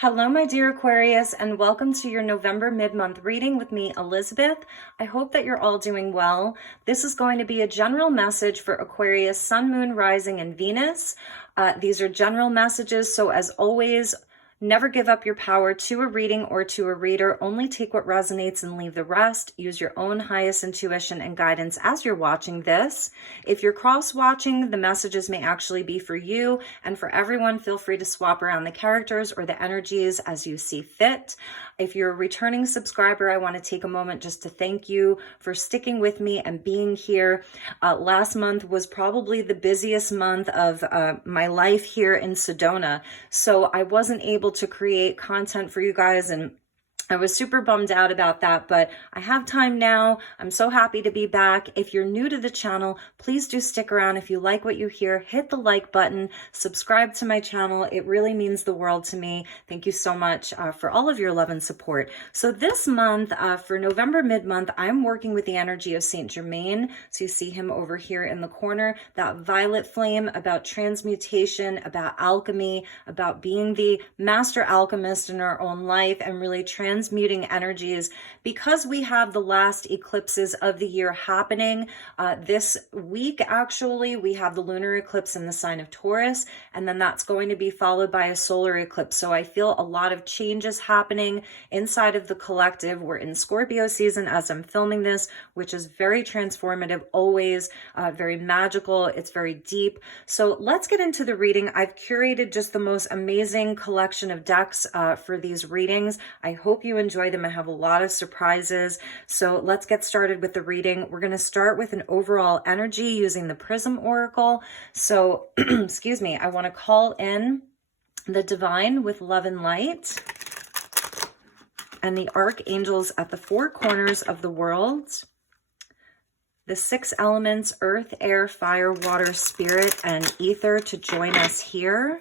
Hello, my dear Aquarius, and welcome to your November mid-month reading with me, Elizabeth. I hope that you're all doing well. This is going to be a general message for Aquarius, Sun, Moon, Rising, and Venus. These are general messages, so as always, never give up your power to a reading or to a reader. Only take what resonates and leave the rest. Use your own highest intuition and guidance as you're watching this. If you're cross-watching, the messages may actually be for you and for everyone. Feel free to swap around the characters or the energies as you see fit. If you're a returning subscriber, I want to take a moment just to thank you for sticking with me and being here. Last month was probably the busiest month of my life here in Sedona, so I wasn't able to create content for you guys, and I was super bummed out about that, but I have time now. I'm so happy to be back. If you're new to the channel, please do stick around. If you like what you hear, hit the like button, subscribe to my channel. It really means the world to me. Thank you so much for all of your love and support. So this month, for November mid-month, I'm working with the energy of Saint Germain. So you see him over here in the corner, that violet flame, about transmutation, about alchemy, about being the master alchemist in our own life and really transmuting energies. Because we have the last eclipses of the year happening this week, actually we have the lunar eclipse in the sign of Taurus, and then that's going to be followed by a solar eclipse. So I feel a lot of changes happening inside of the collective. We're in Scorpio season as I'm filming this, which is very transformative, always very magical. It's very deep. So let's get into the reading. I've curated just the most amazing collection of decks for these readings. I hope you enjoy them. I have a lot of surprises. So let's get started with the reading. We're going to start with an overall energy using the Prism Oracle. So, excuse me, I want to call in the divine with love and light and the archangels at the four corners of the world. The six elements, earth, air, fire, water, spirit, and ether to join us here.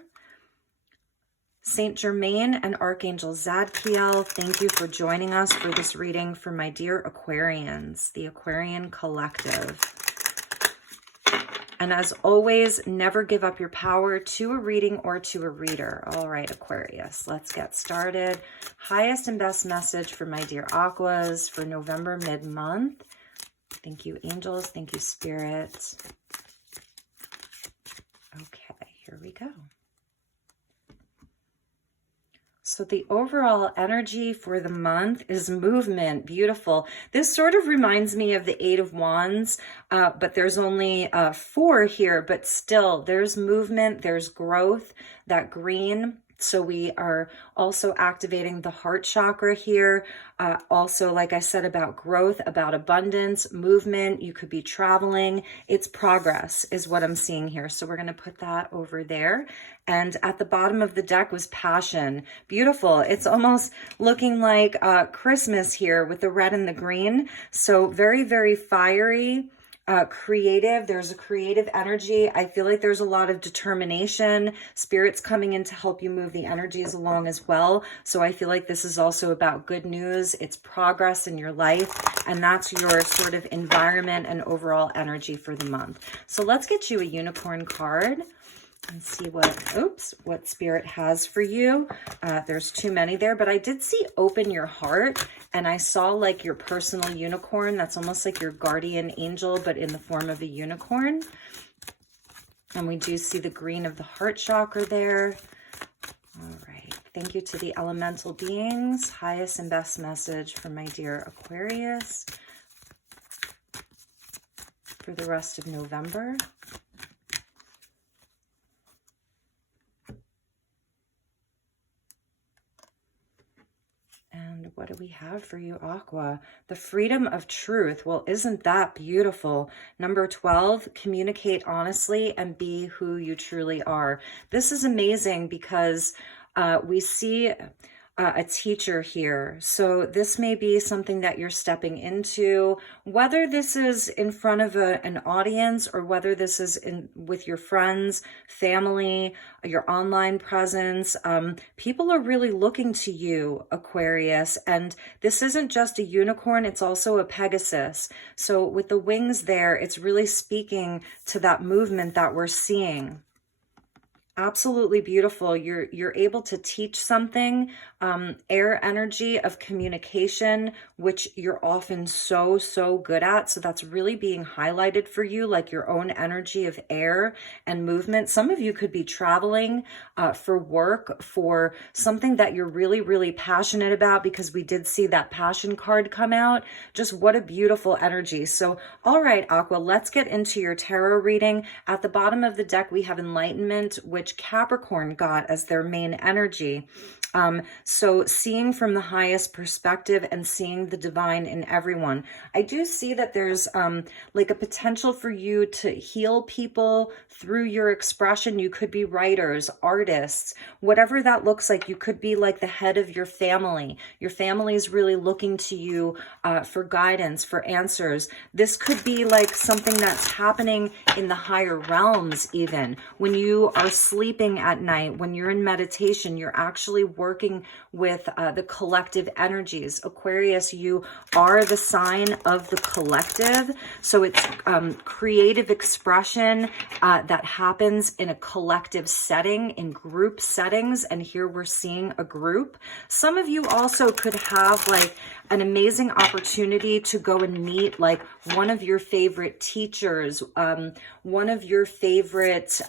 Saint Germain and Archangel Zadkiel, thank you for joining us for this reading for my dear Aquarians, the Aquarian Collective. And as always, never give up your power to a reading or to a reader. All right, Aquarius, let's get started. Highest and best message for my dear Aquas for November mid-month. Thank you, angels. Thank you, spirit. Okay, here we go. So the overall energy for the month is movement. Beautiful. This sort of reminds me of the Eight of Wands, but there's only 4 here, but still there's movement, there's growth, that green. So we are also activating the heart chakra here. Also, like I said, about growth, about abundance, movement. You could be traveling. It's progress is what I'm seeing here. So we're going to put that over there. And at the bottom of the deck was passion. Beautiful. It's almost looking like Christmas here with the red and the green. So very, very fiery. Creative. There's a creative energy. I feel like there's a lot of determination. Spirit's coming in to help you move the energies along as well. So I feel like this is also about good news. It's progress in your life, and that's your sort of environment and overall energy for the month. So let's get you a unicorn card and see what spirit has for you. There's too many there, but I did see open your heart, and I saw like your personal unicorn. That's almost like your guardian angel, but in the form of a unicorn. And we do see the green of the heart chakra there. All right. Thank you to the elemental beings. Highest and best message for my dear Aquarius for the rest of November. And what do we have for you, Aqua? The freedom of truth. Well, isn't that beautiful? Number 12, communicate honestly and be who you truly are. This is amazing because we see a teacher here. So this may be something that you're stepping into, whether this is in front of an audience or whether this is with your friends, family, your online presence. People are really looking to you, Aquarius, and this isn't just a unicorn, it's also a Pegasus. So with the wings there, it's really speaking to that movement that we're seeing. Absolutely beautiful. You're able to teach something, air energy of communication, which you're often so good at. So that's really being highlighted for you, like your own energy of air and movement. Some of you could be traveling for work, for something that you're really passionate about, because we did see that passion card come out. Just what a beautiful energy. So, all right, Aqua, let's get into your tarot reading. At the bottom of the deck, we have Enlightenment, which Capricorn got as their main energy. So seeing from the highest perspective and seeing the divine in everyone. I do see that there's like a potential for you to heal people through your expression. You could be writers, artists, whatever that looks like. You could be like the head of your family. Your family is really looking to you for guidance, for answers. This could be like something that's happening in the higher realms even. When you are sleeping at night, when you're in meditation, you're actually working with the collective energies. Aquarius, you are the sign of the collective. So it's creative expression that happens in a collective setting, in group settings. And here we're seeing a group. Some of you also could have like an amazing opportunity to go and meet like one of your favorite teachers, one of your favorite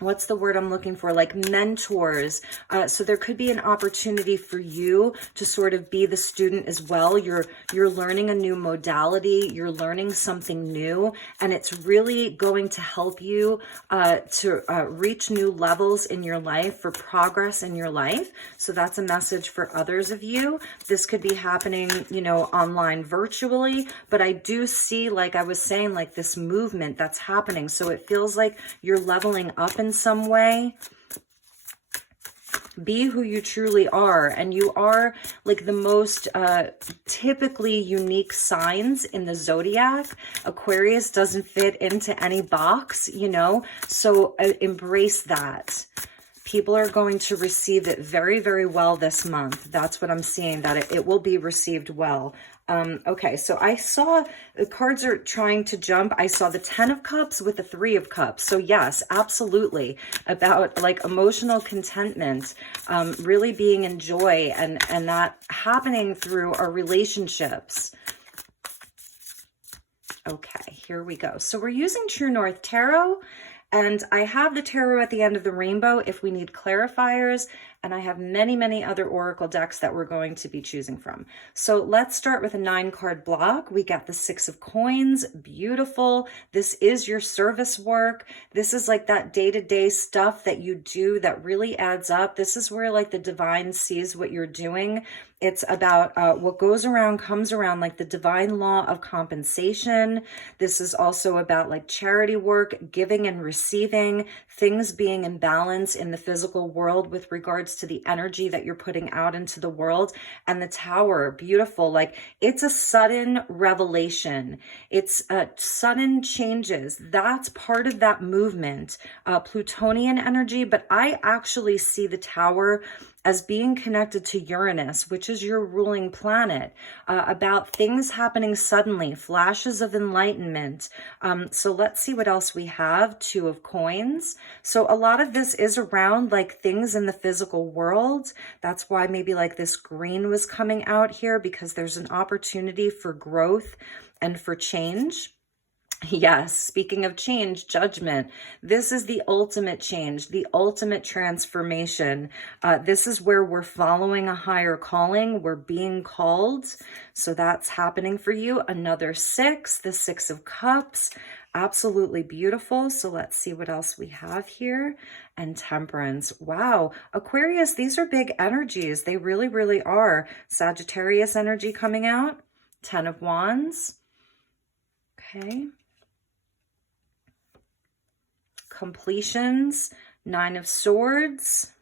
what's the word I'm looking for? Like mentors. So there could be an opportunity for you to sort of be the student as well. You're learning a new modality. You're learning something new, and it's really going to help you to reach new levels in your life, for progress in your life. So that's a message for others of you. This could be happening, you know, online, virtually, but I do see, like I was saying, like this movement that's happening. So it feels like you're leveling up in some way. Be who you truly are, and you are like the most typically unique signs in the zodiac. Aquarius doesn't fit into any box, you know, so embrace that. People are going to receive it very well this month. That's what I'm seeing, that it will be received well. Okay, so I saw the cards are trying to jump. I saw the 10 of Cups with the 3 of Cups. So yes, absolutely, about like emotional contentment, really being in joy, and that happening through our relationships. Okay, here we go. So we're using True North Tarot, and I have the tarot at the end of the rainbow if we need clarifiers, and I have many other oracle decks that we're going to be choosing from. So let's start with a 9-card block. We got the 6 of Coins, beautiful. This is your service work. This is like that day-to-day stuff that you do that really adds up. This is where like the divine sees what you're doing. It's about what goes around comes around, like the divine law of compensation. This is also about like charity work, giving and receiving, things being in balance in the physical world with regards to the energy that you're putting out into the world. And the Tower, beautiful. Like it's a sudden revelation. It's sudden changes. That's part of that movement, Plutonian energy. But I actually see the Tower as being connected to Uranus, which is your ruling planet, about things happening suddenly, flashes of enlightenment. So let's see what else we have. 2 of Coins. So a lot of this is around like things in the physical world. That's why maybe like this green was coming out here, because there's an opportunity for growth and for change. Yes, speaking of change, Judgment. This is the ultimate change, the ultimate transformation. This is where we're following a higher calling. We're being called. So that's happening for you. Another 6, the 6 of Cups. Absolutely beautiful. So let's see what else we have here. And Temperance. Wow. Aquarius, these are big energies. They really are. Sagittarius energy coming out. 10 of Wands. Okay. Completions, 9 of Swords,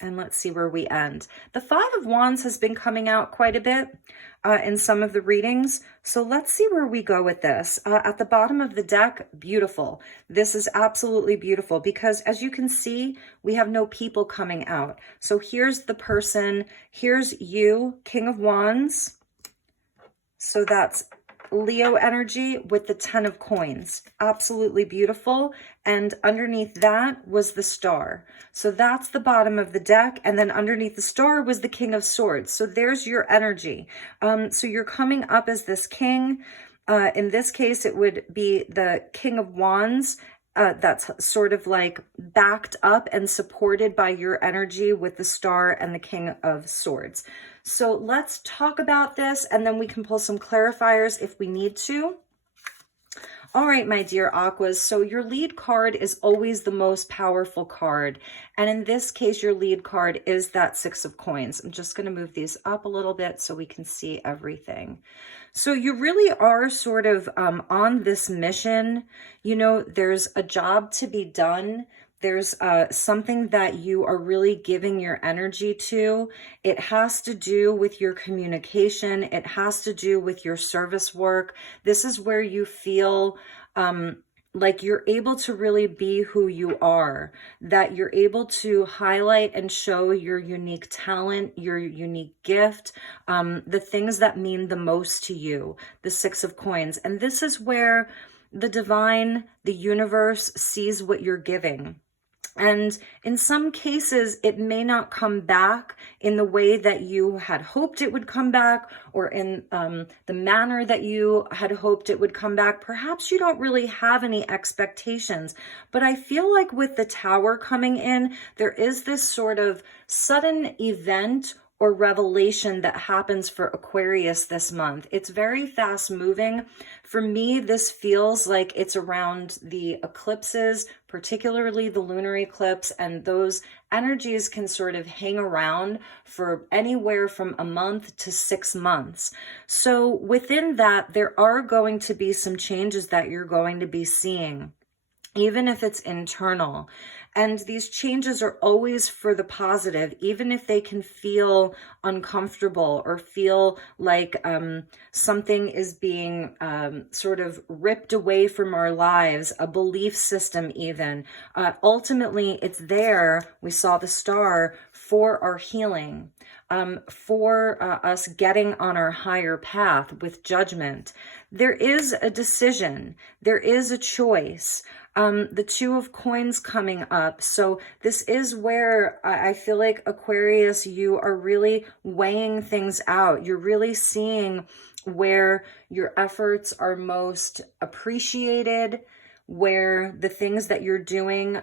and let's see where we end. The 5 of Wands has been coming out quite a bit in some of the readings, so let's see where we go with this. At the bottom of the deck, beautiful. This is absolutely beautiful, because as you can see, we have no people coming out. So here's the person, here's you, King of Wands. So that's Leo energy with the 10 of coins. Absolutely beautiful. And underneath that was the star. So that's the bottom of the deck. And then underneath the star was the King of Swords. So there's your energy. So you're coming up as this king. In this case, it would be the King of Wands. That's sort of like backed up and supported by your energy with the star and the King of Swords. So let's talk about this, and then we can pull some clarifiers if we need to. All right, my dear Aquas, so your lead card is always the most powerful card. And in this case, your lead card is that 6 of coins. I'm just going to move these up a little bit so we can see everything. So you really are sort of on this mission. You know, there's a job to be done. There's something that you are really giving your energy to. It has to do with your communication. It has to do with your service work. This is where you feel like you're able to really be who you are, that you're able to highlight and show your unique talent, your unique gift, the things that mean the most to you, the 6 of coins. And this is where the divine, the universe sees what you're giving. And in some cases, it may not come back in the way that you had hoped it would come back, or in the manner that you had hoped it would come back. Perhaps you don't really have any expectations, but I feel like with the Tower coming in, there is this sort of sudden event or revelation that happens for Aquarius this month. It's very fast moving. For me, this feels like it's around the eclipses, particularly the lunar eclipse, and those energies can sort of hang around for anywhere from a month to 6 months. So within that, there are going to be some changes that you're going to be seeing, even if it's internal. And these changes are always for the positive, even if they can feel uncomfortable or feel like something is being sort of ripped away from our lives, a belief system even. Ultimately, it's there, we saw the star, for our healing, for us getting on our higher path with judgment. There is a decision. There is a choice. The 2 of coins coming up. So this is where I feel like Aquarius, you are really weighing things out. You're really seeing where your efforts are most appreciated, where the things that you're doing,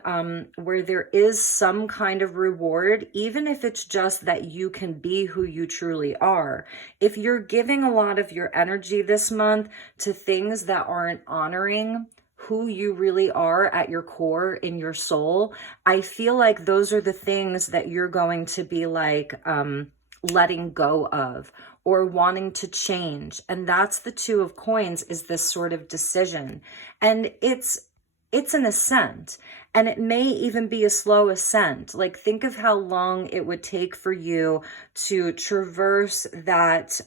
where there is some kind of reward, even if it's just that you can be who you truly are. If you're giving a lot of your energy this month to things that aren't honoring who you really are at your core, in your soul, I feel like those are the things that you're going to be like letting go of or wanting to change. And that's the 2 of coins, is this sort of decision. And it's an ascent, and it may even be a slow ascent. Like, think of how long it would take for you to traverse that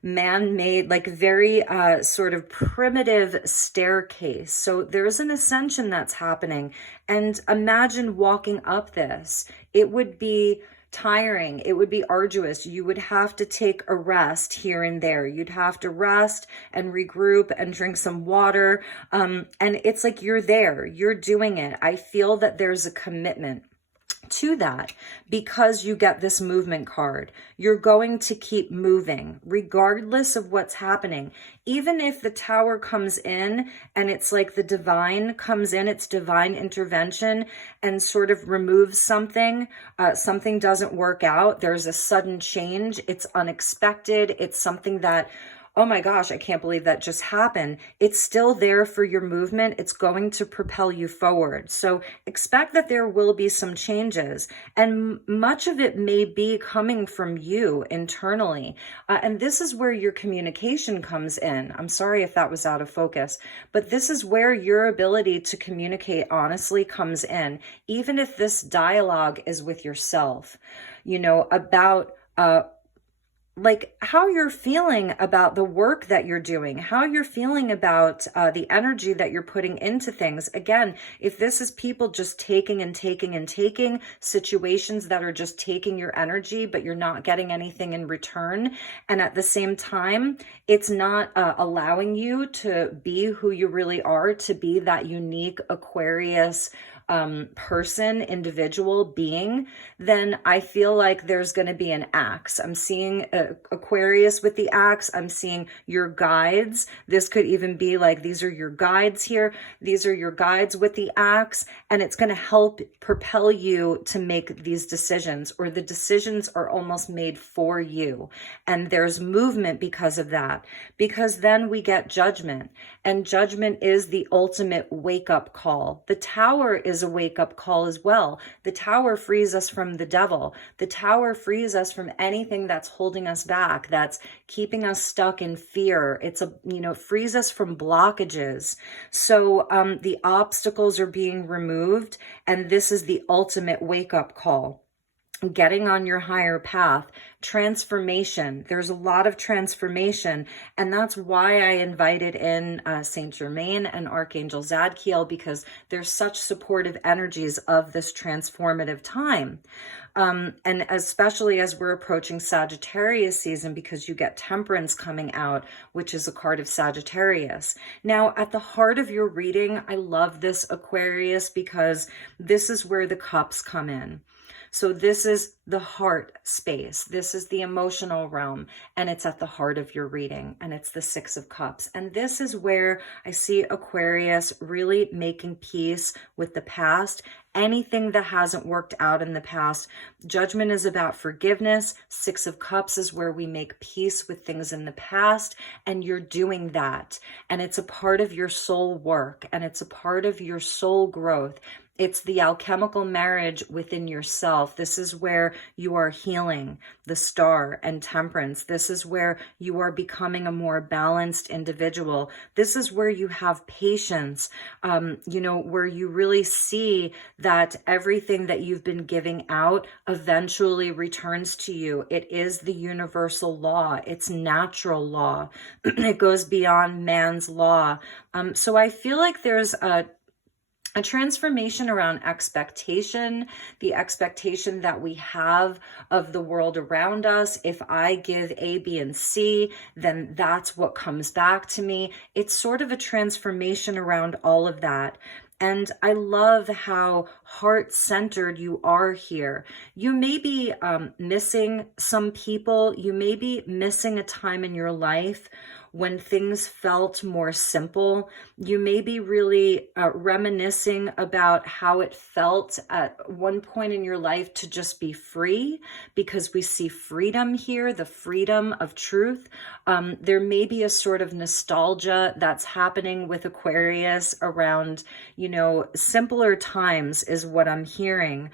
man-made, like very sort of primitive staircase. So there's an ascension that's happening. And imagine walking up this. It would be tiring. It would be arduous. You would have to take a rest here and there. You'd have to rest and regroup and drink some water. And it's like you're there. You're doing it. I feel that there's a commitment to that because you get this movement card. You're going to keep moving regardless of what's happening. Even if the Tower comes in and it's like the divine comes in, it's divine intervention and sort of removes something, something doesn't work out, there's a sudden change, it's unexpected, it's something that, oh my gosh, I can't believe that just happened. It's still there for your movement. It's going to propel you forward. So expect that there will be some changes, and much of it may be coming from you internally. And this is where your communication comes in. I'm sorry if that was out of focus, but this is where your ability to communicate honestly comes in. Even if this dialogue is with yourself, you know, about like how you're feeling about the work that you're doing, how you're feeling about the energy that you're putting into things. Again, if this is people just taking and taking and taking, situations that are just taking your energy, but you're not getting anything in return, and at the same time, it's not allowing you to be who you really are, to be that unique Aquarius person, individual, being, then I feel like there's going to be an axe. I'm seeing Aquarius with the axe. I'm seeing your guides. This could even be like, these are your guides here. These are your guides with the axe, and it's going to help propel you to make these decisions, or the decisions are almost made for you. And there's movement because of that, because then we get judgment, and judgment is the ultimate wake-up call. The Tower is a wake-up call as well. The Tower frees us from the devil. The Tower frees us from anything that's holding us back, that's keeping us stuck in fear. It's frees us from blockages. So the obstacles are being removed, and this is the ultimate wake-up call. Getting on your higher path, transformation. There's a lot of transformation, and that's why I invited in Saint Germain and Archangel Zadkiel, because there's such supportive energies of this transformative time. And especially as we're approaching Sagittarius season, because you get Temperance coming out, which is a card of Sagittarius. Now, at the heart of your reading, I love this, Aquarius, because this is where the cups come in. So this is the heart space. This is the emotional realm, and it's at the heart of your reading, and it's the Six of Cups. And this is where I see Aquarius really making peace with the past, anything that hasn't worked out in the past. Judgment is about forgiveness. Six of Cups is where we make peace with things in the past, and you're doing that. And it's a part of your soul work, and it's a part of your soul growth. It's the alchemical marriage within yourself. This is where you are healing, the Star and Temperance. This is where you are becoming a more balanced individual. This is where you have patience, where you really see that everything that you've been giving out eventually returns to you. It is the universal law. It's natural law. It goes beyond man's law. So I feel like there's a transformation around expectation, the expectation that we have of the world around us. If I give A, B, and C, then that's what comes back to me. It's sort of a transformation around all of that. And I love how heart-centered you are here. You may be missing some people. You may be missing a time in your life when things felt more simple. You may be really reminiscing about how it felt at one point in your life to just be free, because we see freedom here, the freedom of truth. There may be a sort of nostalgia that's happening with Aquarius around, simpler times is what I'm hearing.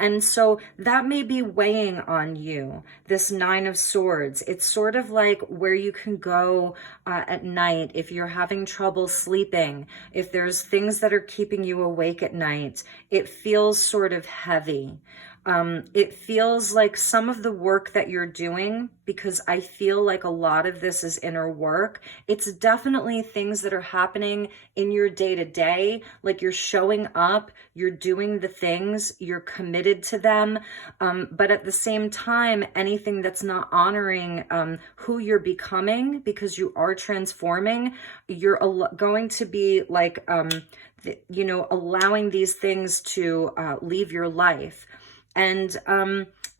And so that may be weighing on you, this Nine of Swords. It's sort of like where you can go at night if you're having trouble sleeping, if there's things that are keeping you awake at night. It feels sort of heavy. It feels like some of the work that you're doing, because I feel like a lot of this is inner work. It's definitely things that are happening in your day-to-day, like you're showing up, you're doing the things, you're committed to them. But at the same time, anything that's not honoring who you're becoming, because you are transforming, you're going to be like, allowing these things to leave your life. And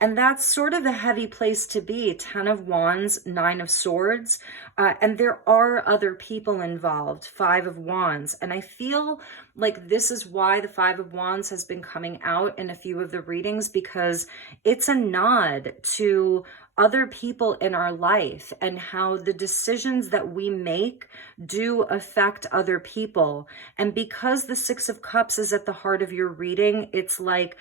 that's sort of a heavy place to be. 10 of Wands, 9 of Swords, and there are other people involved. 5 of Wands, and I feel like this is why the 5 of Wands has been coming out in a few of the readings, because it's a nod to other people in our life and how the decisions that we make do affect other people. And because the 6 of Cups is at the heart of your reading, it's like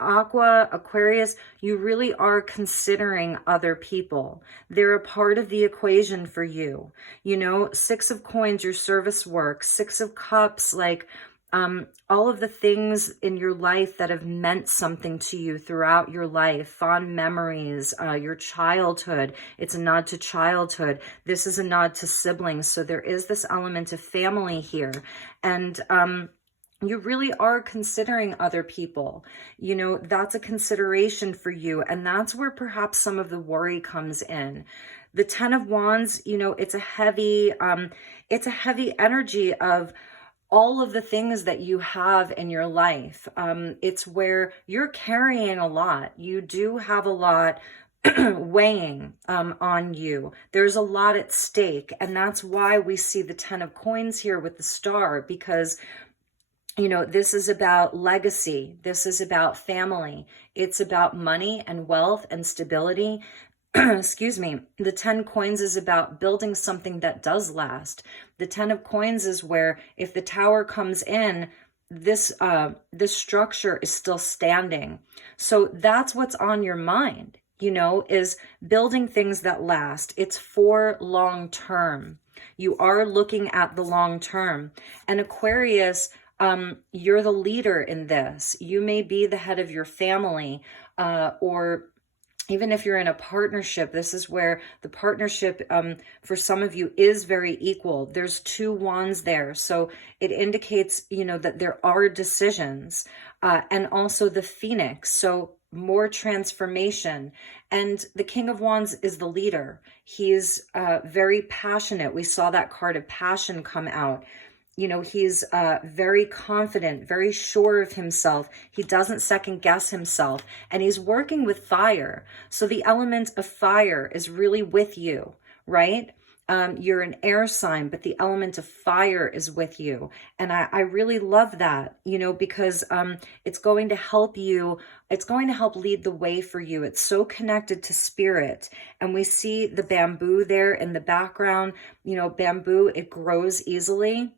Aquarius, you really are considering other people. They're a part of the equation for you. 6 of Coins, your service work. 6 of Cups, like all of the things in your life that have meant something to you throughout your life, fond memories, your childhood. It's a nod to childhood. This is a nod to siblings. So there is this element of family here. And you really are considering other people. You know, that's a consideration for you. And that's where perhaps some of the worry comes in. The Ten of Wands, you know, it's a heavy energy of all of the things that you have in your life. It's where you're carrying a lot. You do have a lot weighing on you. There's a lot at stake. And that's why we see the Ten of Coins here with the star, because you know, this is about legacy. This is about family. It's about money and wealth and stability. Excuse me. The 10 coins is about building something that does last. The 10 of coins is where if the tower comes in, this structure is still standing. So that's what's on your mind, you know, is building things that last. It's for long term. You are looking at the long term. And Aquarius, you're the leader in this. You may be the head of your family, or even if you're in a partnership, this is where the partnership for some of you is very equal. There's 2 wands there. So it indicates, you know, that there are decisions, and also the Phoenix. So more transformation. And the King of Wands is the leader. He's very passionate. We saw that card of passion come out. You know, he's very confident, very sure of himself. He doesn't second guess himself, and he's working with fire. So the element of fire is really with you, right? You're an air sign, but the element of fire is with you. And I really love that, you know, because it's going to help you. It's going to help lead the way for you. It's so connected to spirit. And we see the bamboo there in the background. You know, bamboo, it grows easily.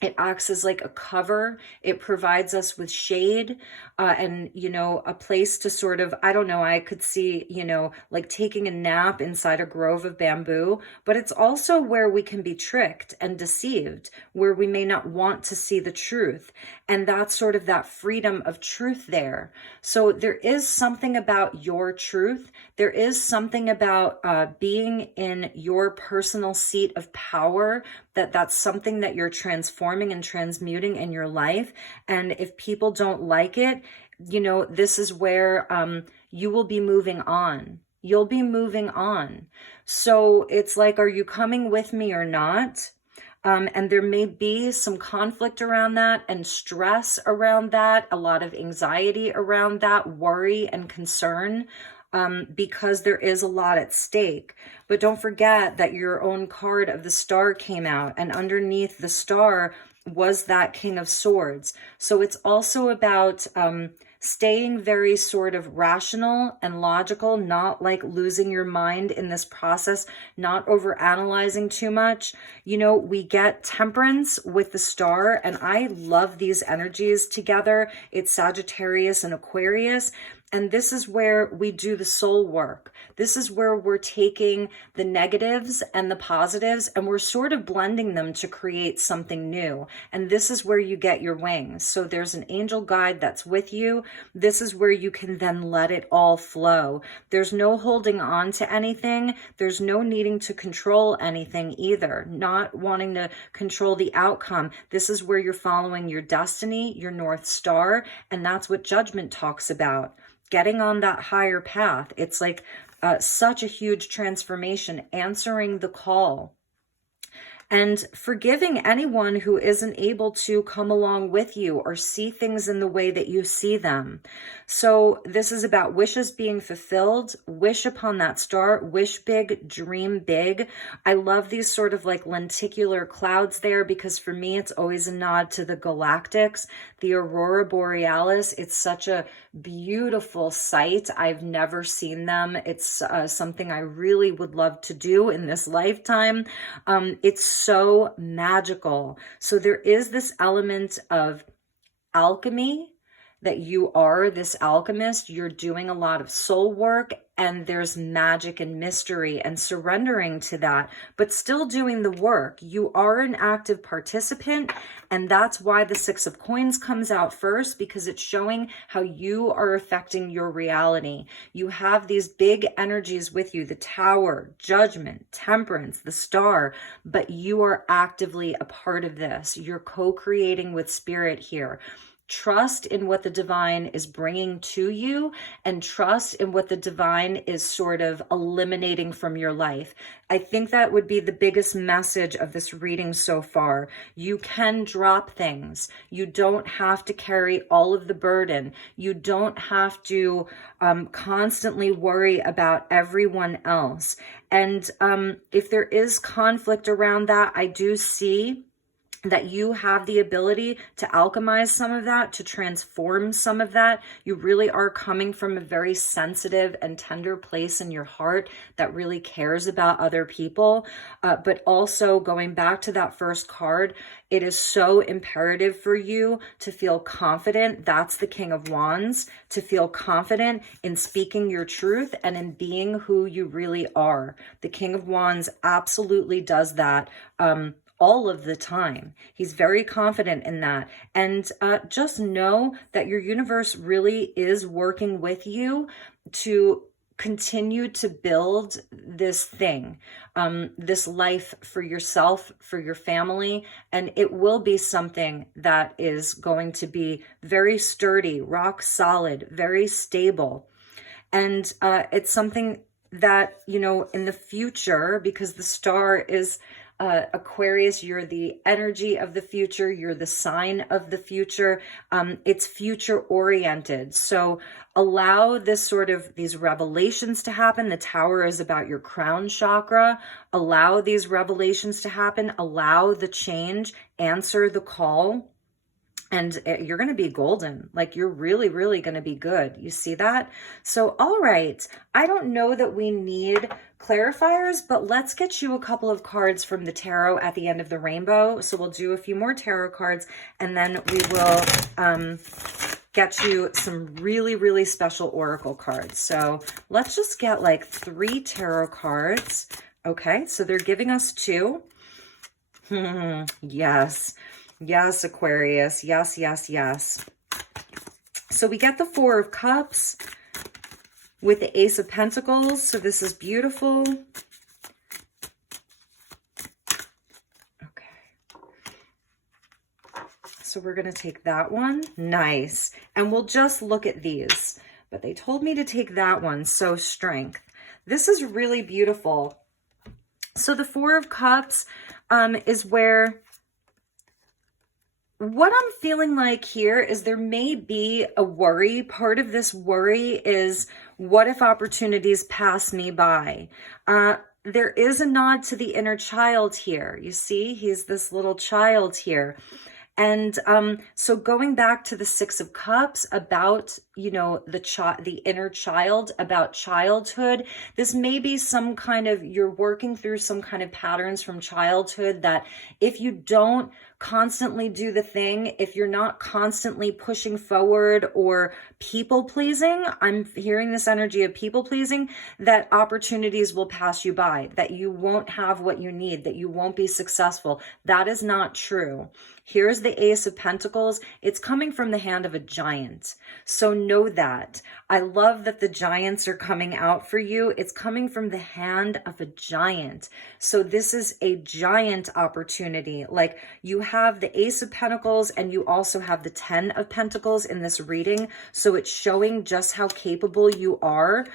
It acts as like a cover. It provides us with shade and, you know, a place to sort of, I don't know, I could see, you know, like taking a nap inside a grove of bamboo, but it's also where we can be tricked and deceived, where we may not want to see the truth. And that's sort of that freedom of truth there. So there is something about your truth. There is something about being in your personal seat of power, that's something that you're transforming and transmuting in your life. And if people don't like it, you know, this is where you will be moving on. You'll be moving on. So it's like, are you coming with me or not? And there may be some conflict around that and stress around that, a lot of anxiety around that, worry and concern. Because there is a lot at stake. But don't forget that your own card of the star came out, and underneath the star was that King of Swords. So it's also about staying very sort of rational and logical, not like losing your mind in this process, not over analyzing too much. You know, we get Temperance with the star, and I love these energies together. It's Sagittarius and Aquarius. And this is where we do the soul work. This is where we're taking the negatives and the positives and we're sort of blending them to create something new. And this is where you get your wings. So there's an angel guide that's with you. This is where you can then let it all flow. There's no holding on to anything. There's no needing to control anything either. Not wanting to control the outcome. This is where you're following your destiny, your North Star. And that's what Judgment talks about. Getting on that higher path. It's like such a huge transformation, answering the call. And forgiving anyone who isn't able to come along with you or see things in the way that you see them. So this is about wishes being fulfilled. Wish upon that star. Wish big, dream big. I love these sort of like lenticular clouds there because for me, it's always a nod to the galactics, the aurora borealis. It's such a beautiful sight. I've never seen them. It's something I really would love to do in this lifetime. It's so magical. So there is this element of alchemy, that you are this alchemist. You're doing a lot of soul work and there's magic and mystery and surrendering to that, but still doing the work. You are an active participant, and that's why the Six of Coins comes out first, because it's showing how you are affecting your reality. You have these big energies with you, the Tower, Judgment, Temperance, the Star, but you are actively a part of this. You're co-creating with Spirit here. Trust in what the divine is bringing to you, and trust in what the divine is sort of eliminating from your life. I think that would be the biggest message of this reading so far. You can drop things. You don't have to carry all of the burden. You don't have to constantly worry about everyone else. And if there is conflict around that, I do see that you have the ability to alchemize some of that, to transform some of that. You really are coming from a very sensitive and tender place in your heart that really cares about other people. But also going back to that first card, it is so imperative for you to feel confident. That's the King of Wands, to feel confident in speaking your truth and in being who you really are. The King of Wands absolutely does that. All of the time. He's very confident in that. And just know that your universe really is working with you to continue to build this thing, this life for yourself, for your family. And it will be something that is going to be very sturdy, rock solid, very stable. And it's something that, you know, in the future, because the Star is Aquarius, you're the energy of the future. You're the sign of the future. It's future oriented. So allow this sort of these revelations to happen. The Tower is about your crown chakra. Allow these revelations to happen. Allow the change. Answer the call. And you're going to be golden. Like, you're really, really going to be good. You see that? So, all right. I don't know that we need clarifiers, but let's get you a couple of cards from the tarot at the end of the rainbow. So we'll do a few more tarot cards, and then we will get you some really, really special oracle cards. So let's just get like 3 tarot cards. Okay, so they're giving us 2. Yes. Yes, Aquarius. Yes, yes, yes. So we get the 4 of Cups with the Ace of Pentacles. So this is beautiful. Okay. So we're going to take that one. Nice. And we'll just look at these. But they told me to take that one. So Strength. This is really beautiful. So the 4 of Cups is where... what I'm feeling like here is there may be a worry. Part of this worry is, what if opportunities pass me by? There is a nod to the inner child here. You see, he's this little child here. And so going back to the 6 of Cups about, you know, the inner child, about childhood, this may be some kind of, you're working through some kind of patterns from childhood that if you don't constantly do the thing, if you're not constantly pushing forward or people pleasing, I'm hearing this energy of people pleasing, that opportunities will pass you by, that you won't have what you need, that you won't be successful. That is not true. Here's the Ace of Pentacles. It's coming from the hand of a giant. So know that. I love that the giants are coming out for you. It's coming from the hand of a giant. So this is a giant opportunity. Like, you have the Ace of Pentacles and you also have the 10 of Pentacles in this reading. So it's showing just how capable you are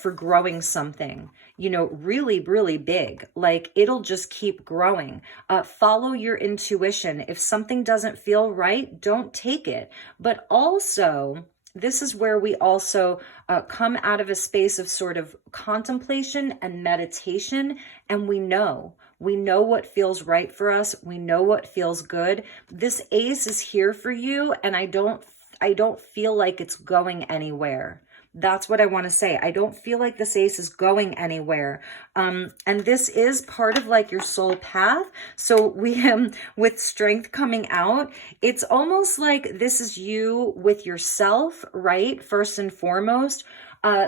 for growing something, you know, really, really big. Like, it'll just keep growing. Follow your intuition. If something doesn't feel right, don't take it. But also, this is where we also come out of a space of sort of contemplation and meditation, and we know what feels right for us. We know what feels good. This ace is here for you, and I don't feel like it's going anywhere. That's what I want to say. I don't feel like this ace is going anywhere. And this is part of like your soul path. So we with Strength coming out, it's almost like this is you with yourself, right? First and foremost.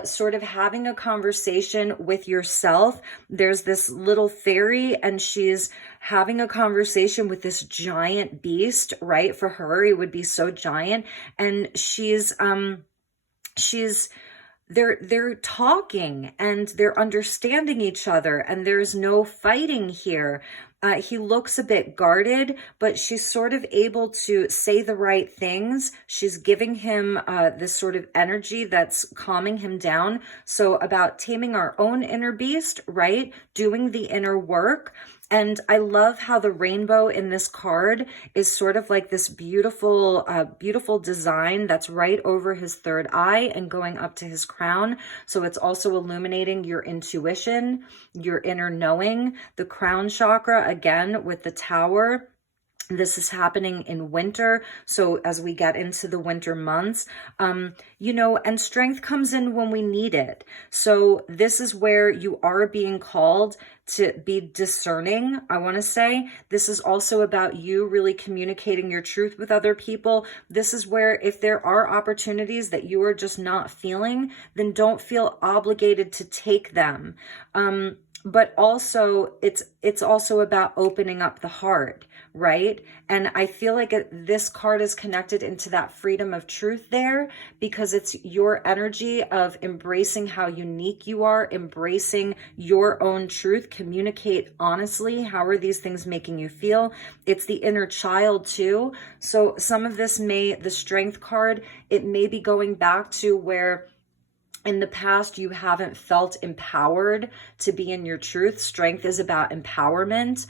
sort of having a conversation with yourself. There's this little fairy, and she's having a conversation with this giant beast, right? For her, it would be so giant. And they're talking and they're understanding each other, and there's no fighting here. He looks a bit guarded, but she's sort of able to say the right things. She's giving him this sort of energy that's calming him down. So about taming our own inner beast, right? Doing the inner work. And I love how the rainbow in this card is sort of like this beautiful, beautiful design that's right over his third eye and going up to his crown. So it's also illuminating your intuition, your inner knowing, the crown chakra, again, with the tower. This is happening in winter. So as we get into the winter months, you know, and strength comes in when we need it. So this is where you are being called to be discerning. I want to say this is also about you really communicating your truth with other people. This is where if there are opportunities that you are just not feeling, then don't feel obligated to take them. But also it's also about opening up the heart, right? And I feel like this card is connected into that freedom of truth there, because it's your energy of embracing how unique you are, embracing your own truth, communicate honestly. How are these things making you feel? It's the inner child too. So some of this the strength card, it may be going back to where in the past you haven't felt empowered to be in your truth. Strength is about empowerment.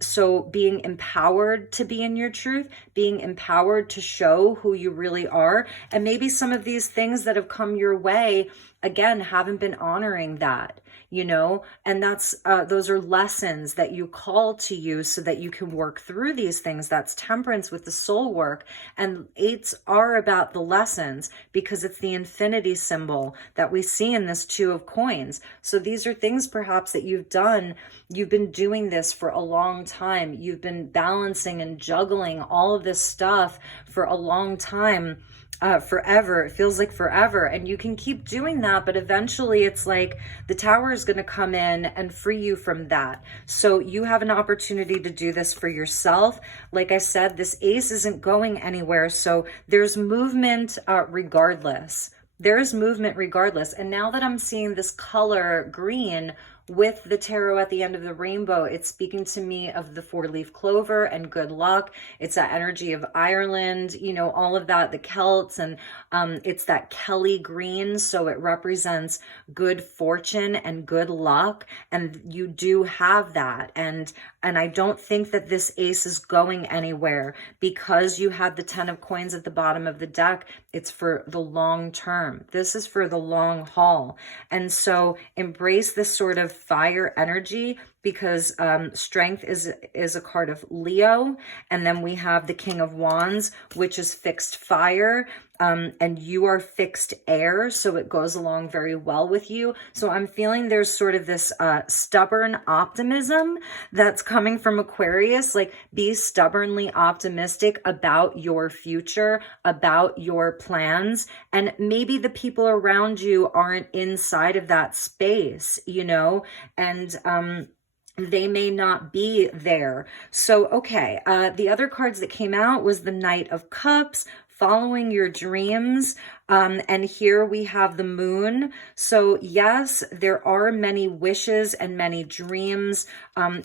So being empowered to be in your truth, being empowered to show who you really are. And maybe some of these things that have come your way, again, haven't been honoring that, you know, and those are lessons that you call to you so that you can work through these things. That's temperance with the soul work. And eights are about the lessons, because it's the infinity symbol that we see in this Two of Coins. So these are things perhaps that you've done. You've been doing this for a long time. You've been balancing and juggling all of this stuff for a long time. Forever. It feels like forever, and you can keep doing that, but eventually it's like the tower is going to come in and free you from that. So you have an opportunity to do this for yourself. Like I said, this ace isn't going anywhere, so there's movement regardless. There is movement regardless. And now that I'm seeing this color green with the tarot at the end of the rainbow, it's speaking to me of the 4-leaf clover and good luck. It's that energy of Ireland, you know, all of that, the Celts, and it's that Kelly green. So it represents good fortune and good luck. And you do have that. And I don't think that this ace is going anywhere, because you had the 10 of coins at the bottom of the deck. It's for the long term. This is for the long haul. And so embrace this sort of fire energy, because strength is a card of Leo. And then we have the King of Wands, which is fixed fire. And you are fixed air, so it goes along very well with you. So I'm feeling there's sort of this stubborn optimism that's coming from Aquarius. Like, be stubbornly optimistic about your future, about your plans. And maybe the people around you aren't inside of that space, you know, and they may not be there. So, okay, the other cards that came out was the Knight of Cups, following your dreams. And here we have the Moon. So yes, there are many wishes and many dreams.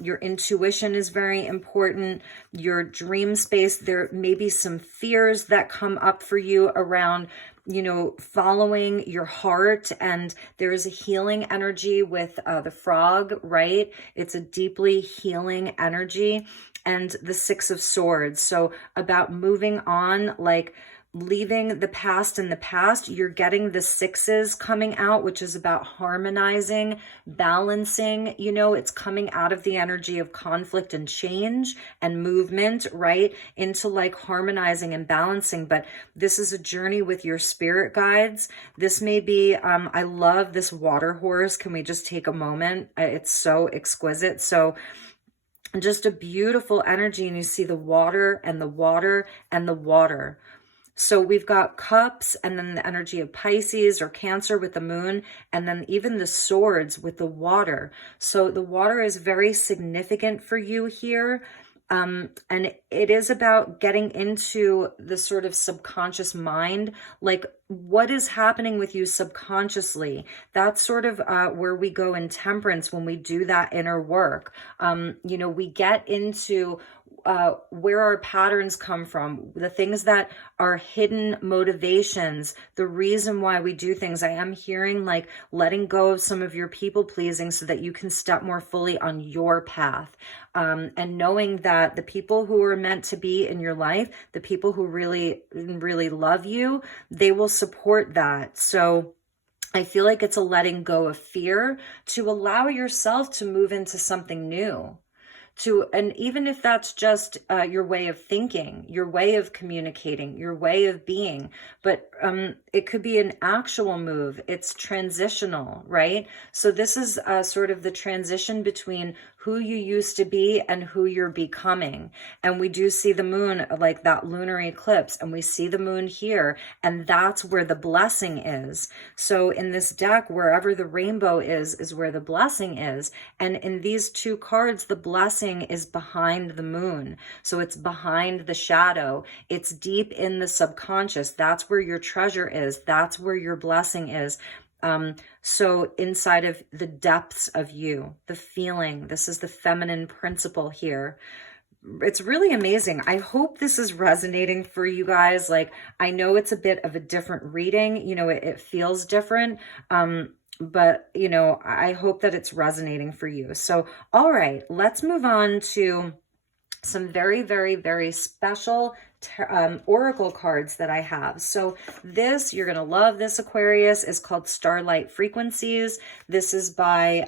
Your intuition is very important. Your dream space, there may be some fears that come up for you around, you know, following your heart. And there is a healing energy with the frog, right? It's a deeply healing energy. And the Six of Swords. So about moving on, like leaving the past in the past. You're getting the sixes coming out, which is about harmonizing, balancing, you know, it's coming out of the energy of conflict and change and movement, right? Into like harmonizing and balancing. But this is a journey with your spirit guides. This may be, I love this water horse. Can we just take a moment? It's so exquisite. So just a beautiful energy, and you see the water and the water and the water. So we've got cups, and then the energy of Pisces or Cancer with the moon, and then even the swords with the water. So the water is very significant for you here. And it is about getting into the sort of subconscious mind, like what is happening with you subconsciously. That's sort of where we go in Temperance when we do that inner work. You know, we get into where our patterns come from, the things that are hidden motivations, the reason why we do things. I am hearing like letting go of some of your people pleasing so that you can step more fully on your path. And knowing that the people who are meant to be in your life, the people who really, really love you, they will support that. So I feel like it's a letting go of fear to allow yourself to move into something new. And even if that's just your way of thinking, your way of communicating, your way of being, but it could be an actual move. It's transitional, right? So this is sort of the transition between who you used to be and who you're becoming. And we do see the moon, like that lunar eclipse, and we see the moon here, and that's where the blessing is. So in this deck, wherever the rainbow is where the blessing is. And in these two cards, the blessing is behind the moon. So it's behind the shadow. It's deep in the subconscious. That's where your treasure is. That's where your blessing is. So inside of the depths of you, the feeling, this is the feminine principle here. It's really amazing. I hope this is resonating for you guys. Like, I know it's a bit of a different reading, you know, it feels different. But, you know, I hope that it's resonating for you. So, all right, let's move on to some very, very, very special oracle cards that I have. So this, you're going to love this, Aquarius, is called Starlight Frequencies. This is by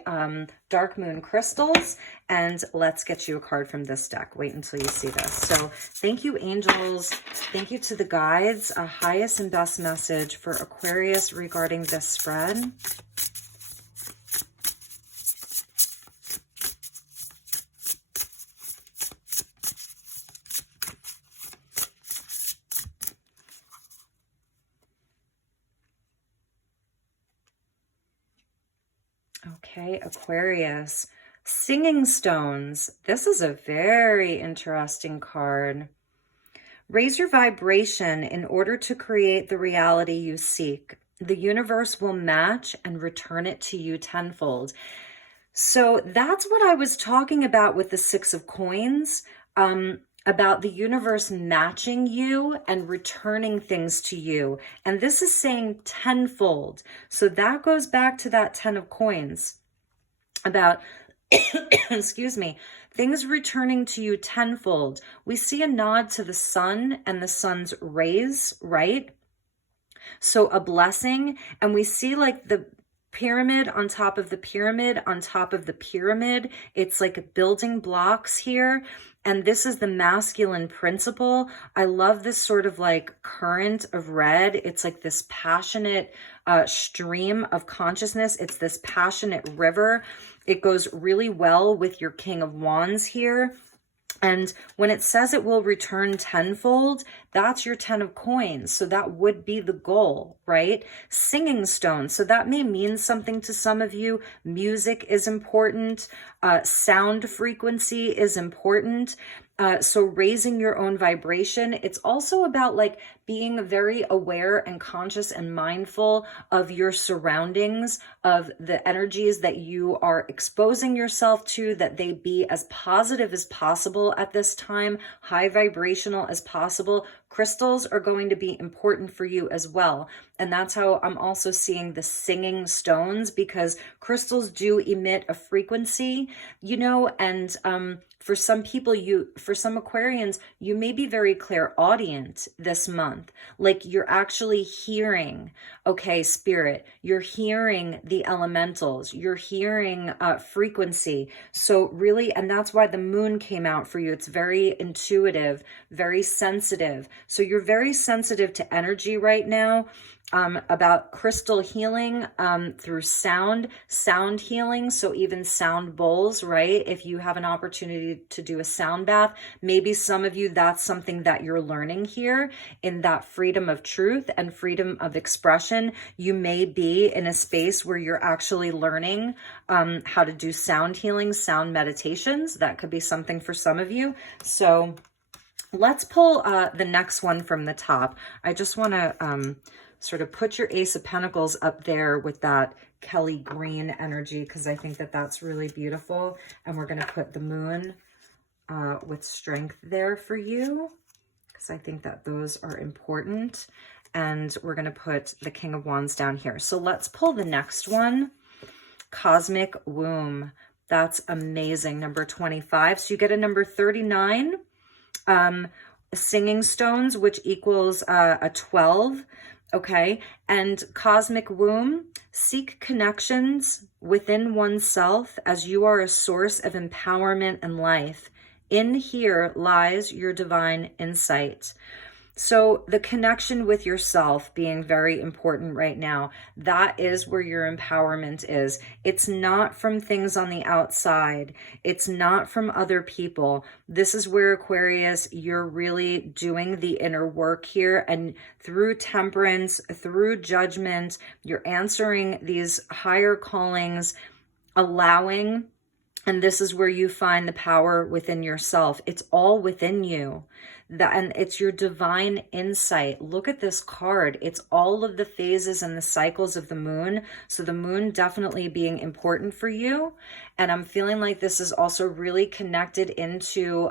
Dark Moon Crystals. And let's get you a card from this deck. Wait until you see this. So thank you, angels. Thank you to the guides. A highest and best message for Aquarius regarding this spread. Okay, Aquarius. Singing stones. This is a very interesting card. Raise your vibration in order to create the reality you seek. The universe will match and return it to you tenfold. So that's what I was talking about with the Six of Coins, about the universe matching you and returning things to you. And this is saying tenfold. So that goes back to that 10 of Coins about, excuse me, things returning to you tenfold. We see a nod to the sun and the sun's rays, right? So a blessing, and we see like the pyramid on top of the pyramid on top of the pyramid. It's like building blocks here. And this is the masculine principle. I love this sort of like current of red. It's like this passionate stream of consciousness. It's this passionate river. It goes really well with your King of Wands here. And when it says it will return tenfold, that's your 10 of Coins. So that would be the goal, right? Singing stone. So that may mean something to some of you. Music is important. Sound frequency is important. So raising your own vibration. It's also about like being very aware and conscious and mindful of your surroundings, of the energies that you are exposing yourself to, that they be as positive as possible at this time, high vibrational as possible. Crystals are going to be important for you as well. And that's how I'm also seeing the singing stones, because crystals do emit a frequency, you know, and for some people, for some Aquarians, you may be very clairaudient this month. Like you're actually hearing, okay, spirit, you're hearing the elementals, you're hearing frequency. So really, and that's why the moon came out for you. It's very intuitive, very sensitive. So you're very sensitive to energy right now. about crystal healing through sound healing. So even sound bowls, right? If you have an opportunity to do a sound bath, maybe some of you, that's something that you're learning here in that freedom of truth and freedom of expression. You may be in a space where you're actually learning how to do sound healing, sound meditations. That could be something for some of you. So let's pull the next one from the top. I just want to sort of put your Ace of Pentacles up there with that Kelly green energy, because I think that that's really beautiful. And we're going to put the moon with strength there for you, because I think that those are important. And we're going to put the King of Wands down here. So let's pull the next one, Cosmic Womb. That's amazing. Number 25. So you get a number 39. Singing stones, which equals a 12. Okay. And Cosmic Womb, seek connections within oneself as you are a source of empowerment and life. In here lies your divine insight. So the connection with yourself being very important right now, that is where your empowerment is. It's not from things on the outside. It's not from other people. This is where, Aquarius, you're really doing the inner work here. And through temperance, through judgment, you're answering these higher callings, allowing. And this is where you find the power within yourself. It's all within you. And it's your divine insight. Look at this card. It's all of the phases and the cycles of the moon. So the moon definitely being important for you. And I'm feeling like this is also really connected into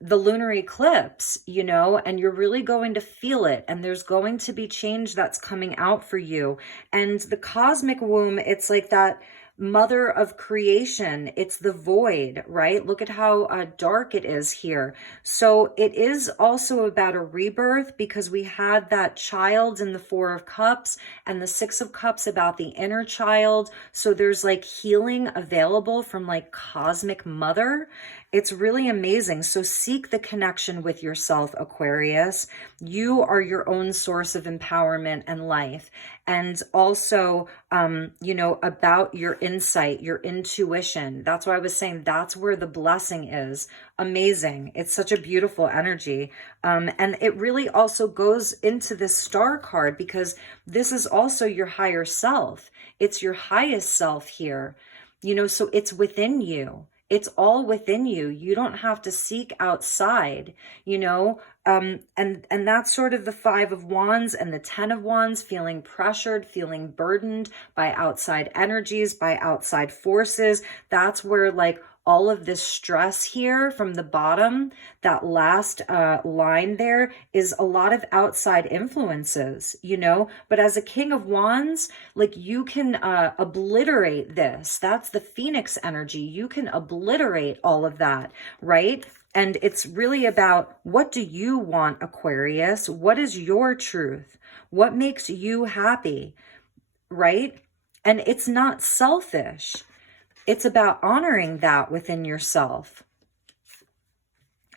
the lunar eclipse, you know, and you're really going to feel it. And there's going to be change that's coming out for you. And the cosmic womb, it's like that mother of creation. It's the void, right? Look at how dark it is here. So it is also about a rebirth, because we had that child in the Four of Cups and the Six of Cups about the inner child. So there's like healing available from like cosmic mother. It's really amazing. So seek the connection with yourself, Aquarius. You are your own source of empowerment and life. And also, you know, about your insight, your intuition. That's why I was saying that's where the blessing is. Amazing. It's such a beautiful energy. And it really also goes into this star card, because this is also your higher self. It's your highest self here, you know, so it's within you. It's all within you. You don't have to seek outside, you know, and that's sort of the Five of Wands and the 10 of Wands, feeling pressured, feeling burdened by outside energies, by outside forces. That's where like all of this stress here from the bottom, that last line there, is a lot of outside influences, you know, but as a King of Wands, like you can obliterate this. That's the Phoenix energy. You can obliterate all of that, right? And it's really about, what do you want, Aquarius? What is your truth? What makes you happy, right? And it's not selfish. It's about honoring that within yourself.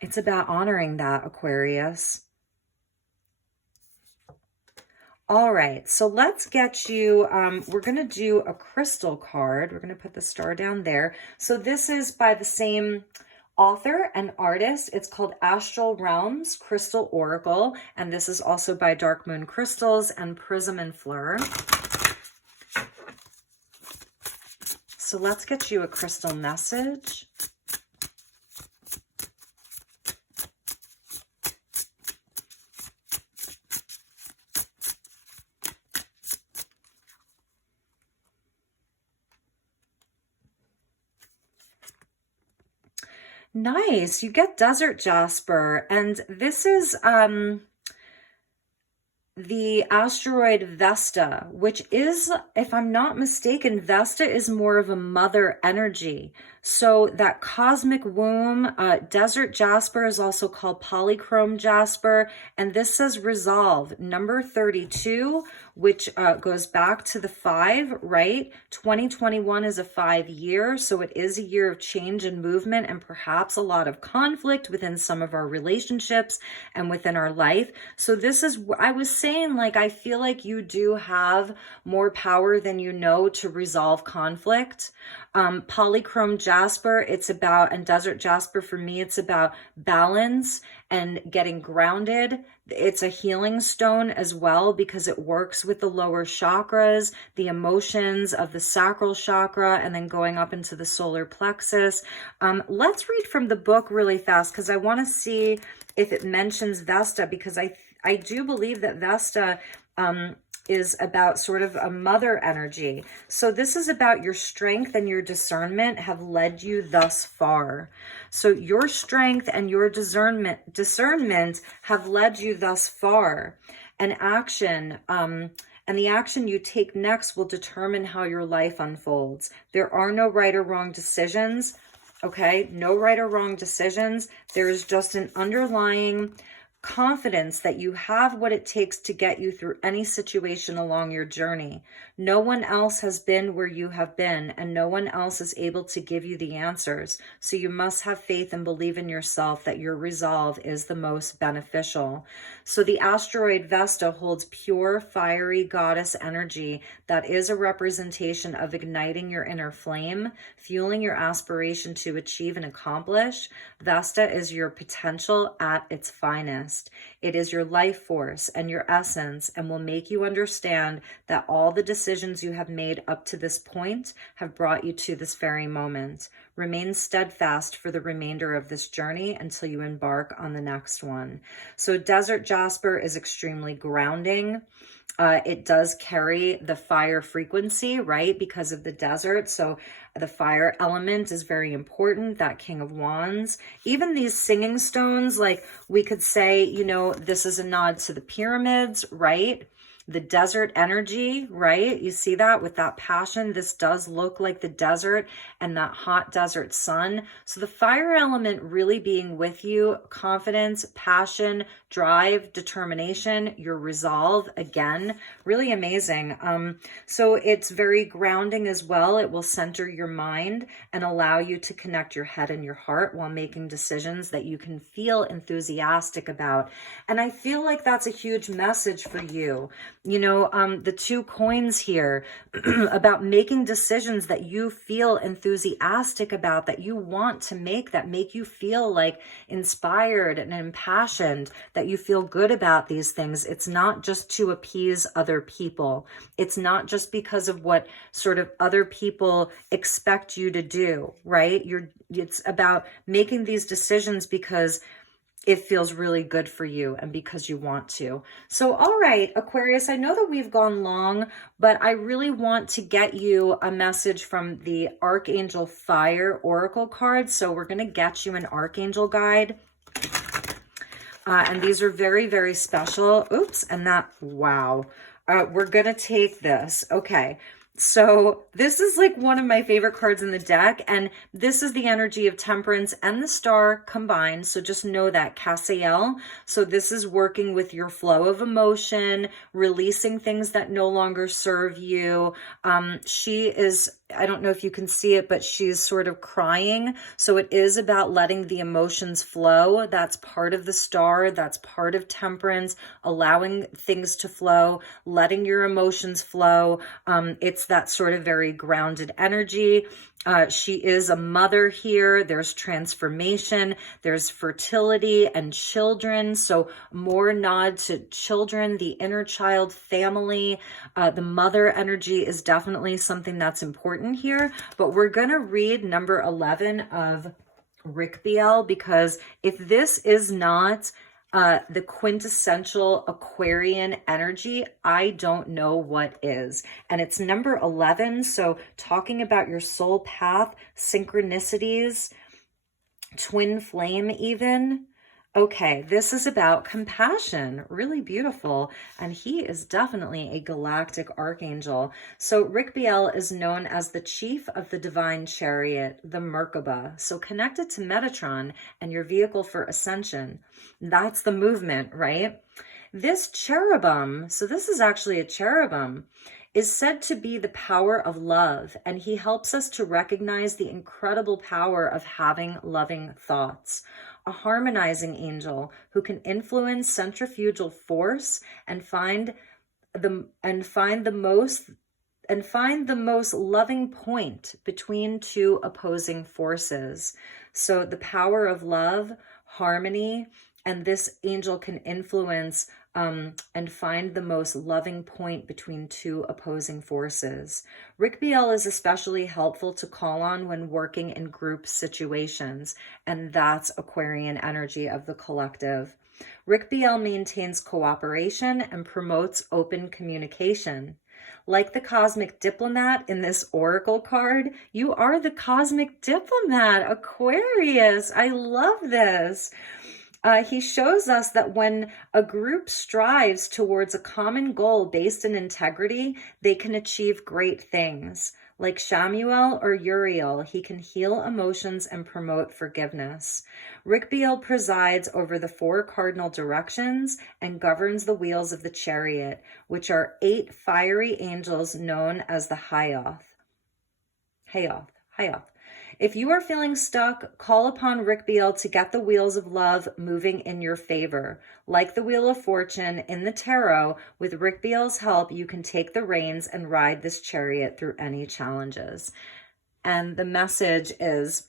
It's about honoring that, Aquarius. All right, so let's get you, we're going to do a crystal card. We're going to put the star down there. So this is by the same author and artist. It's called Astral Realms Crystal Oracle. And this is also by Dark Moon Crystals and Prism and Fleur. So let's get you a crystal message. Nice. You get Desert Jasper. And this is the asteroid Vesta, which is, if I'm not mistaken, Vesta is more of a mother energy. So that cosmic womb, desert jasper is also called polychrome jasper. And this says resolve, number 32, which goes back to the 5, right? 2021 is a 5-year, so it is a year of change and movement and perhaps a lot of conflict within some of our relationships and within our life. So this is, I was saying, like, I feel like you do have more power than you know to resolve conflict. Polychrome jasper, it's about, and desert jasper for me, it's about balance and getting grounded. It's a healing stone as well because it works with the lower chakras, the emotions of the sacral chakra, and then going up into the solar plexus. Let's read from the book really fast because I want to see if it mentions Vesta, because I do believe that Vesta is about sort of a mother energy. So this is about your strength and your discernment have led you thus far. So your strength and your discernment have led you thus far. And action, and the action you take next will determine how your life unfolds. There are no right or wrong decisions. Okay, no right or wrong decisions. There is just an underlying confidence that you have what it takes to get you through any situation along your journey. No one else has been where you have been, and no one else is able to give you the answers. So you must have faith and believe in yourself that your resolve is the most beneficial. So the asteroid Vesta holds pure, fiery goddess energy that is a representation of igniting your inner flame, fueling your aspiration to achieve and accomplish. Vesta is your potential at its finest. It is your life force and your essence, and will make you understand that all the decisions you have made up to this point have brought you to this very moment. Remain steadfast for the remainder of this journey until you embark on the next one. So desert jasper is extremely grounding. It does carry the fire frequency, right? Because of the desert. So the fire element is very important, that King of Wands. Even these singing stones, like we could say, you know, this is a nod to the pyramids, right? The desert energy, right? You see that with that passion. This does look like the desert and that hot desert sun. So the fire element really being with you, confidence, passion, drive, determination, your resolve, again, really amazing. So it's very grounding as well. It will center your mind and allow you to connect your head and your heart while making decisions that you can feel enthusiastic about. And I feel like that's a huge message for you. You know, the 2 coins here about making decisions that you feel enthusiastic about, that you want to make, that make you feel like inspired and impassioned, that you feel good about these things. It's not just to appease other people. It's not just because of what sort of other people expect you to do, right? It's about making these decisions because it feels really good for you and because you want to. So, all right, Aquarius, I know that we've gone long, but I really want to get you a message from the Archangel Fire Oracle card. So we're going to get you an Archangel guide. And these are very, very special. Oops, and that, wow. We're going to take this. Okay. So this is like one of my favorite cards in the deck, and this is the energy of Temperance and the Star combined. So just know that, Cassiel. So this is working with your flow of emotion, releasing things that no longer serve you. She is, I don't know if you can see it, but she's sort of crying. So it is about letting the emotions flow. That's part of the Star. That's part of Temperance, allowing things to flow, letting your emotions flow. It's that sort of very grounded energy. She is a mother here. There's transformation. There's fertility and children. So more nod to children, the inner child, family. The mother energy is definitely something that's important here. But we're going to read number 11 of Rick Biel, because if this is not the quintessential Aquarian energy, I don't know what is. And it's number 11. So talking about your soul path, synchronicities, twin flame even. Okay, this is about compassion. Really beautiful. And he is definitely a galactic archangel. So Rick Biel is known as the chief of the divine chariot, the Merkaba. So connected to Metatron and your vehicle for ascension. That's the movement, right? This cherubim, so this is actually a cherubim, is said to be the power of love, and he helps us to recognize the incredible power of having loving thoughts. A harmonizing angel who can influence centrifugal force and find the most loving point between two opposing forces. So the power of love, harmony, and this angel can influence and find the most loving point between two opposing forces. Rick Biel is especially helpful to call on when working in group situations, and that's Aquarian energy of the collective. Rick Biel maintains cooperation and promotes open communication. Like the cosmic diplomat in this oracle card, you are the cosmic diplomat, Aquarius. I love this. He shows us that when a group strives towards a common goal based in integrity, they can achieve great things. Like Shamuel or Uriel, he can heal emotions and promote forgiveness. Rick Biel presides over the 4 cardinal directions and governs the wheels of the chariot, which are 8 fiery angels known as the Hayoth. If you are feeling stuck, call upon Rick Biel to get the wheels of love moving in your favor. Like the Wheel of Fortune in the tarot, with Rick Biel's help, you can take the reins and ride this chariot through any challenges. And the message is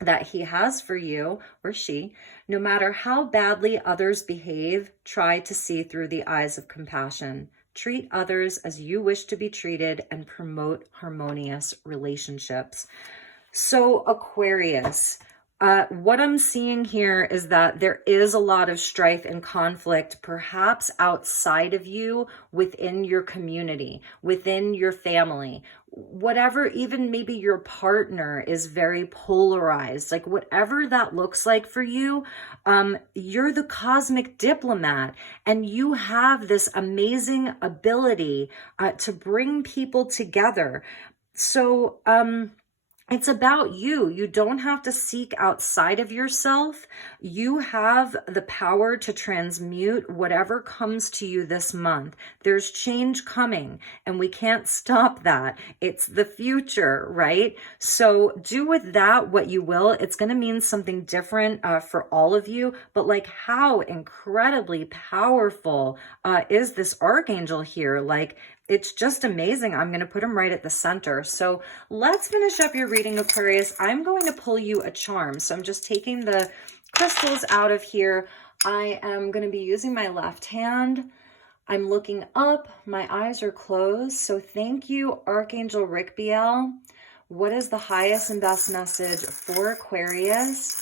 that he has for you, or she, no matter how badly others behave, try to see through the eyes of compassion. Treat others as you wish to be treated and promote harmonious relationships. So Aquarius, what I'm seeing here is that there is a lot of strife and conflict, perhaps outside of you, within your community, within your family, whatever, even maybe your partner is very polarized, like whatever that looks like for you, you're the cosmic diplomat and you have this amazing ability to bring people together. So, it's about you. You don't have to seek outside of yourself. You have the power to transmute whatever comes to you this month. There's change coming and we can't stop that. It's the future, right? So do with that what you will. It's going to mean something different for all of you, but like how incredibly powerful is this archangel here? Like, it's just amazing. I'm going to put him right at the center. So let's finish up your reading, Aquarius. I'm going to pull you a charm. So I'm just taking the crystals out of here. I am going to be using my left hand. I'm looking up. My eyes are closed. So thank you, Archangel Rick Biel. What is the highest and best message for Aquarius?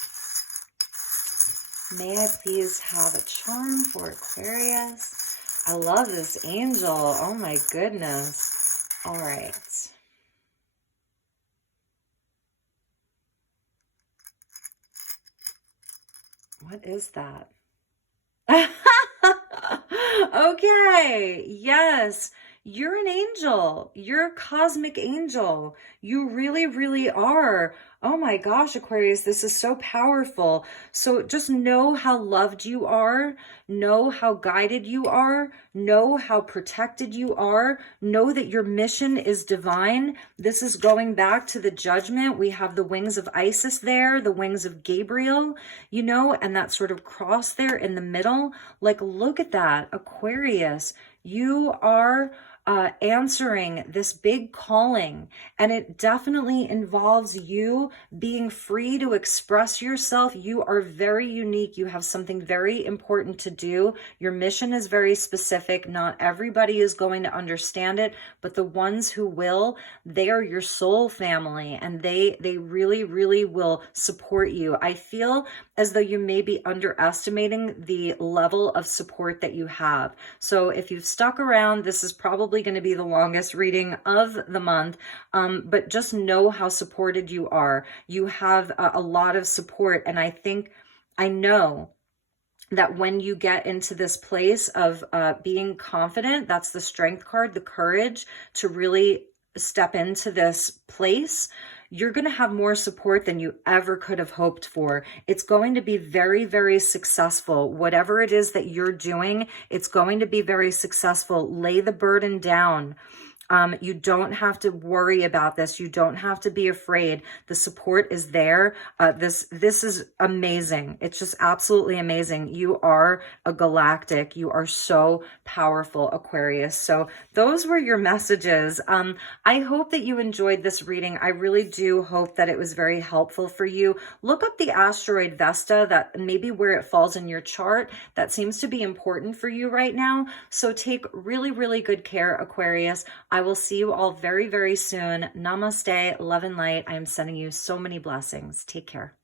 May I please have a charm for Aquarius? I love this angel. Oh my goodness. All right. What is that? Okay. Yes. You're an angel. You're a cosmic angel. You really, really are. Oh my gosh, Aquarius, this is so powerful. So just know how loved you are. Know how guided you are. Know how protected you are. Know that your mission is divine. This is going back to the judgment. We have the wings of Isis there, the wings of Gabriel, you know, and that sort of cross there in the middle. Like, look at that, Aquarius. You are answering this big calling, and it definitely involves you being free to express yourself. You are very unique. You have something very important to do. Your mission is very specific. Not everybody is going to understand it, but the ones who will, they are your soul family, and they really, really will support you. I feel as though you may be underestimating the level of support that you have. So if you've stuck around, this is probably going to be the longest reading of the month, but just know how supported you are. You have a lot of support, and I know that when you get into this place of being confident, that's the Strength card, the courage to really step into this place, you're going to have more support than you ever could have hoped for. It's going to be very, very successful. Whatever it is that you're doing, it's going to be very successful. Lay the burden down. You don't have to worry about this. You don't have to be afraid. The support is there. This is amazing. It's just absolutely amazing. You are a galactic. You are so powerful, Aquarius. So those were your messages. I hope that you enjoyed this reading. I really do hope that it was very helpful for you. Look up the asteroid Vesta, that maybe where it falls in your chart. That seems to be important for you right now. So take really, really good care, Aquarius. I will see you all very, very soon. Namaste, love and light. I am sending you so many blessings. Take care.